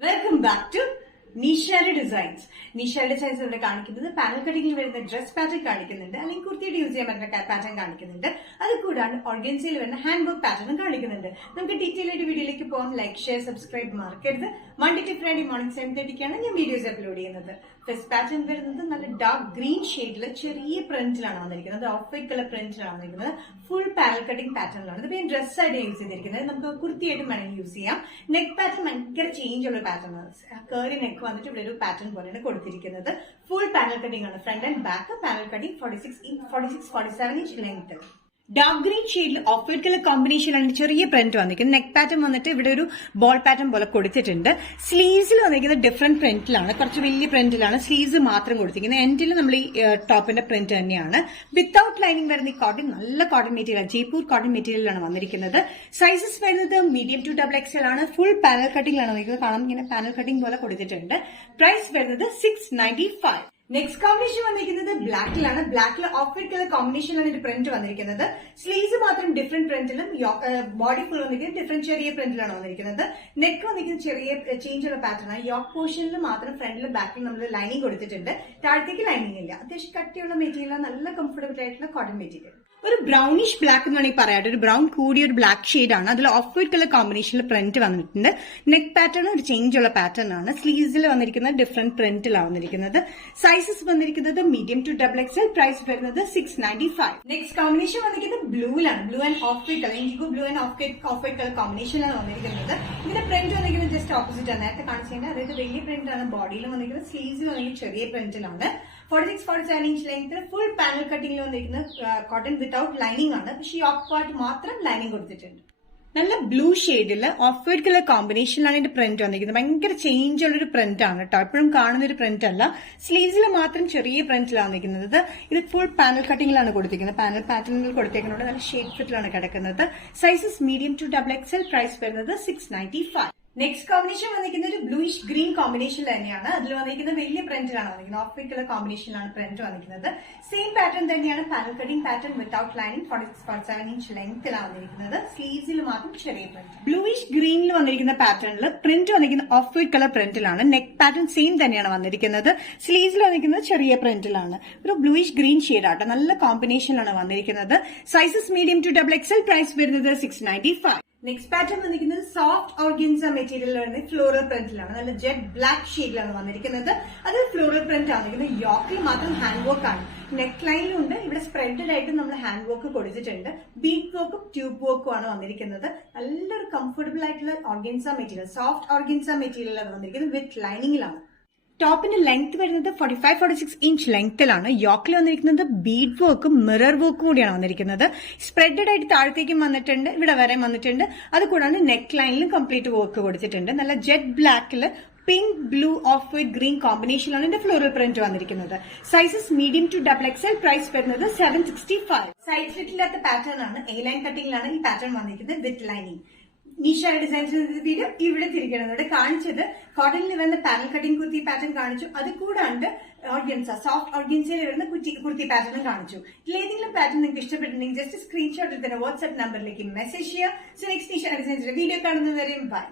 Welcome back to Nishari Designs. Nishari Designs ഇവിടെ കാണിക്കുന്നത് panel കട്ടിങ്ങിൽ വരുന്ന ഡ്രസ് പാറ്റേൺ കാണിക്കുന്നുണ്ട്, അല്ലെങ്കിൽ കുർത്തിയുടെ യൂസ് ചെയ്യാൻ പറ്റുന്ന പാറ്റേൺ കാണിക്കുന്നുണ്ട്. അത് കൂടാണ്ട് ഓർഗൻസയിൽ വരുന്ന ഹാൻഡ് വർക്ക് പാറ്റേണും കാണിക്കുന്നുണ്ട്. നമുക്ക് ഡീറ്റെയിൽ ആയിട്ട് വീഡിയോയിലേക്ക് പോകാം. ലൈക്ക്, ഷെയർ, സബ്സ്ക്രൈബ് മറക്കരുത്. Monday to Friday morning 7:30 ഞാൻ വീഡിയോസ് അപ്ലോഡ് ചെയ്യുന്നത്. ഫസ്റ്റ് പാറ്റേൺ വരുന്നത് നല്ല ഡാർക്ക് ഗ്രീൻ ഷെയ്ഡില് ചെറിയ പ്രിന്റിലാണ് വന്നിരിക്കുന്നത്. ഓഫ് വൈറ്റ് കളർ പ്രിന്റിലാണ് വന്നിരിക്കുന്നത്. ഫുൾ പാനൽ കട്ടിംഗ് പാറ്റേണിലാണ്. ഇത് പിന്നെ ഡ്രസ് ആയിട്ട് യൂസ് ചെയ്തിരിക്കുന്നത്. നമുക്ക് കുർത്തിയായിട്ട് വേണമെങ്കിൽ യൂസ് ചെയ്യാം. നെക്ക് പാറ്റേൺ ഭയങ്കര ചേഞ്ച് ഉള്ള പാറ്റേൺ ആണ്. കേറി നെക്ക് വന്നിട്ട് ഇവിടെ ഒരു പാറ്റേൺ പോലെയാണ് കൊടുത്തിരിക്കുന്നത്. ഫുൾ പാനൽ കട്ടിംഗ് ആണ്. Front and back panel cutting 46-47 inch length. Dark green ഷെയ്ഡിൽ ഓഫ് വൈറ്റ് കളർ കോമ്പിനേഷനിലാണ് ചെറിയ പ്രിന്റ് വന്നിരിക്കുന്നത്. നെക്ക് പാറ്റേൺ വന്നിട്ട് ഇവിടെ ഒരു ബോൾ പാറ്റേൺ പോലെ കൊടുത്തിട്ടുണ്ട്. സ്ലീവ്സിൽ വന്നിരിക്കുന്നത് ഡിഫറെന്റ് പ്രിന്റിലാണ്, കുറച്ച് വലിയ പ്രിന്റിലാണ് സ്ലീവ്സ് മാത്രം കൊടുത്തിരിക്കുന്നത്. എൻഡിൽ നമ്മൾ ഈ ടോപ്പിന്റെ പ്രിന്റ് തന്നെയാണ്. വിത്തൌട്ട് ലൈനിങ് വരുന്ന ഈ കോട്ടൺ നല്ല കോട്ടൺ മെറ്റീരിയൽ, ജയ്പൂർ കോട്ടൺ മെറ്റീരിയലാണ് വന്നിരിക്കുന്നത്. സൈസസ് വരുന്നത് മീഡിയം ടു ഡബിൾ XL ആണ്. ഫുൾ പാനൽ കട്ടിംഗിലാണ് വന്നിരിക്കുന്നത്. കാണാം, ഇങ്ങനെ പാനൽ കട്ടിംഗ് പോലെ കൊടുത്തിട്ടുണ്ട്. പ്രൈസ് വരുന്നത് 695. നെക്സ്റ്റ് കോമ്പിനേഷൻ വന്നിരിക്കുന്നത് ബ്ലാക്കിലാണ്. ബ്ലാക്കിൽ ഓഫ് വൈറ്റ് കളർ കോമ്പിനേഷനിലാണ് ഇത് പ്രിന്റ് വന്നിരിക്കുന്നത്. സ്ലീവ്സ് മാത്രം ഡിഫറെന്റ് പ്രിന്റിലും, ബോഡി ഫുൾ വന്നിരിക്കുന്നത് ഡിഫറെന്റ് ചെറിയ പ്രിന്റിലാണ് വന്നിരിക്കുന്നത്. നെക്ക് വന്നിരിക്കുന്നത് ചെറിയ ചേഞ്ച് ഉള്ള പാറ്റേൺ ആണ്. യോക്ക് പോർഷനിൽ മാത്രം ഫ്രണ്ടിലും ബാക്കിലും നമ്മൾ ലൈനിങ് കൊടുത്തിട്ടുണ്ട്. താഴത്തേക്ക് ലൈനിങ് ഇല്ല. അത്യാവശ്യം കട്ടിയുള്ള മെറ്റീരിയൽ, നല്ല കംഫർട്ടബിൾ ആയിട്ടുള്ള കോട്ടൺ മെറ്റീരിയൽ. ഒരു ബ്രൗണിഷ് ബ്ലാക്ക് എന്ന് വേണമെങ്കിൽ പറയാം. ഒരു ബ്രൗൺ കൂടിയ ഒരു ബ്ലാക്ക് ഷെയ്ഡ് ആണ്. അതിൽ ഓഫ് വൈറ്റ് കളർ കോമ്പിനേഷനിൽ പ്രിന്റ് വന്നിട്ടുണ്ട്. നെക്ക് പാറ്റേൺ ഒരു ചേഞ്ച് ഉള്ള പാറ്റേൺ ആണ്. സ്ലീവ്സിൽ വന്നിരിക്കുന്നത് ഡിഫറെന്റ് പ്രിന്റിലാണ് വന്നിരിക്കുന്നത്. സൈസസ് വന്നിരിക്കുന്നത് medium to double XL. Price വരുന്നത് 695. നെക്സ്റ്റ് കോമ്പിനേഷൻ വന്നിരിക്കുന്നത് ബ്ലൂവിലാണ്. Blue and off white colour, indigo blue and off white colour കോമ്പിനേഷനിലാണ് വന്നിരിക്കുന്നത്. ഇതിന്റെ പ്രിന്റ് വന്നിരിക്കുന്നത് ജസ്റ്റ് ഓപ്പോസിറ്റ് ആണ്. നേരത്തെ കാണിച്ചതിന്റെ അതായത് വലിയ പ്രിന്റ് ആണ്. ബോഡിയിൽ വന്നിരിക്കുന്നത്, സ്ലീവ്സിൽ വന്നിരിക്കുന്നത് ചെറിയ പ്രിന്റിലാണ്. 46-47 ഇഞ്ച് ലെങ്ത്. ഫുൾ പാനൽ കട്ടിംഗിൽ വന്നിരിക്കുന്നത് കോട്ടൺ വിത്തൌട്ട് ലൈനിങ് ആണ്. പക്ഷേ ഈ ഓഫ് പാർട്ട് മാത്രം ലൈനിങ് കൊടുത്തിട്ടുണ്ട്. നല്ല ബ്ലൂ ഷെയ്ഡില് ഓഫ് വൈറ്റ് കളർ കോമ്പിനേഷനിലാണ് ഇതിന്റെ പ്രിന്റ് വന്നിരിക്കുന്നത്. ഭയങ്കര ചേഞ്ച് ഉള്ള ഒരു പ്രിന്റ് ആണ് കേട്ടോ. എപ്പോഴും കാണുന്ന ഒരു പ്രിന്റ് അല്ല. സ്ലീവ്സിൽ മാത്രം ചെറിയ പ്രിന്റിലാണ് വന്നിരിക്കുന്നത്. ഇത് ഫുൾ പാനൽ കട്ടിംഗിലാണ് കൊടുത്തിരിക്കുന്നത്. പാനൽ പാറ്റേണിൽ കൊടുത്തേക്കുന്നത് നല്ല ഷേഡ് ഫിറ്റിലാണ് കിടക്കുന്നത്. Sizes medium to double XL. Price വരുന്നത് 695. നെക്സ്റ്റ് കോമ്പിനേഷൻ വന്നിരിക്കുന്നത് ഒരു ബ്ലൂയിഷ് ഗ്രീൻ കോമ്പിനേഷൻ തന്നെയാണ്. അതിൽ വന്നിരിക്കുന്നത് വലിയ പ്രിന്റിലാണ് വന്നിരിക്കുന്നത്. ഓഫ് വൈറ്റ് കളർ കോമ്പിനേഷനിലാണ് പ്രിന്റ് വന്നിരിക്കുന്നത്. സെയിം പാറ്റേൺ തന്നെയാണ്. Panel cutting pattern without lining 46-47 inch ലെങ്ത്തിലാണ് വന്നിരിക്കുന്നത്. സ്ലീവ്സിൽ മാത്രം ചെറിയ പ്രിന്റ്. ബ്ലൂയിഷ് ഗ്രീനിൽ വന്നിരിക്കുന്ന പാറ്റേണിൽ പ്രിന്റ് വന്നിരിക്കുന്നത് ഓഫ് വൈറ്റ് കളർ പ്രിന്റിലാണ്. നെക്ക് പാറ്റേൺ സെയിം തന്നെയാണ് വന്നിരിക്കുന്നത്. സ്ലീവ്സിൽ വന്നിരിക്കുന്നത് ചെറിയ പ്രിന്റിലാണ്. ഒരു ബ്ലൂയിഷ് ഗ്രീൻ ഷെയ്ഡ് ആട്ടോ. നല്ല കോമ്പിനേഷനിലാണ് വന്നിരിക്കുന്നത്. Sizes medium to double XL. Price വരുന്നത് 695. നെക്സ്റ്റ് പാറ്റേൺ വന്നിരിക്കുന്നത് സോഫ്റ്റ് ഓർഗൻസ മെറ്റീരിയലാണ്. ഫ്ലോറൽ പ്രിന്റിലാണ്. നല്ല ജെറ്റ് ബ്ലാക്ക് ഷെയ്ഡിലാണ് വന്നിരിക്കുന്നത്. അത് ഫ്ലോറൽ പ്രിന്റ് ആണ്. യോക്കിൽ മാത്രം ഹാൻഡ് വർക്ക് ആണ്. നെക്ക് ലൈനിലും ഉണ്ട്. ഇവിടെ സ്പ്രെഡഡ് ആയിട്ട് നമ്മൾ ഹാൻഡ് വർക്ക് കൊടുത്തിട്ടുണ്ട്. ബീഡ് വർക്കും ട്യൂബ് വർക്കും ആണ് വന്നിരിക്കുന്നത്. നല്ലൊരു കംഫർട്ടബിൾ ആയിട്ടുള്ള ഓർഗൻസ മെറ്റീരിയൽ, സോഫ്റ്റ് ഓർഗൻസ മെറ്റീരിയലാണ് വന്നിരിക്കുന്നത്. വിത്ത് ലൈനിങ്ങിലാണ്. ടോപ്പിന്റെ ലെങ്ത് വരുന്നത് 45-46 ഇഞ്ച് ലെങ്ത്തിലാണ്. യോക്കിൽ വന്നിരിക്കുന്നത് ബീഡ് വർക്കും മിറർ വർക്കും കൂടിയാണ് വന്നിരിക്കുന്നത്. സ്പ്രെഡഡ് ആയിട്ട് താഴത്തേക്കും വന്നിട്ടുണ്ട്, ഇവിടെ വരെ വന്നിട്ടുണ്ട്. അതുകൂടാതെ നെക്ക് ലൈനിലും കംപ്ലീറ്റ് വർക്ക് കൊടുത്തിട്ടുണ്ട്. നല്ല ജെറ്റ് ബ്ലാക്കില് pink, blue, off white, green കോമ്പിനേഷനിലാണ് ഇതിന്റെ ഫ്ലോറൽ പ്രിന്റ് വന്നിരിക്കുന്നത്. Sizes medium to double XL. Price വരുന്നത് 765. സൈഡ് സ്ലിറ്റില്ലാത്ത പാറ്റേൺ ആണ്. എ ലൈൻ കട്ടിംഗിലാണ് ഈ പാറ്റേൺ വന്നിരിക്കുന്നത് with lining. Nishari designs video ഇവിടെ തിരിക്കണം. ഇവിടെ കാണിച്ചത് കോട്ടണിൽ വരുന്ന പാനൽ കട്ടിംഗ് കുർത്തി പാറ്റേൺ കാണിച്ചു. അത് കൂടാണ്ട് ഓർഗൻസ, സോഫ്റ്റ് ഓർഗൻസയിൽ വരുന്ന കുർത്തി പാറ്റേണും കാണിച്ചു. ഇതിലേതെങ്കിലും പാറ്റേൺ നിങ്ങൾക്ക് ഇഷ്ടപ്പെട്ടിട്ടുണ്ടെങ്കിൽ ജസ്റ്റ് സ്ക്രീൻഷോട്ട് എടുത്ത് വാട്സ്ആപ്പ് നമ്പറിലേക്ക് മെസ്സേജ് ചെയ്യുക. സോ നെക്സ്റ്റ് നിഷാരി ഡിസൈൻസിന്റെ വീഡിയോ കാണുന്നവരെയും ബൈ.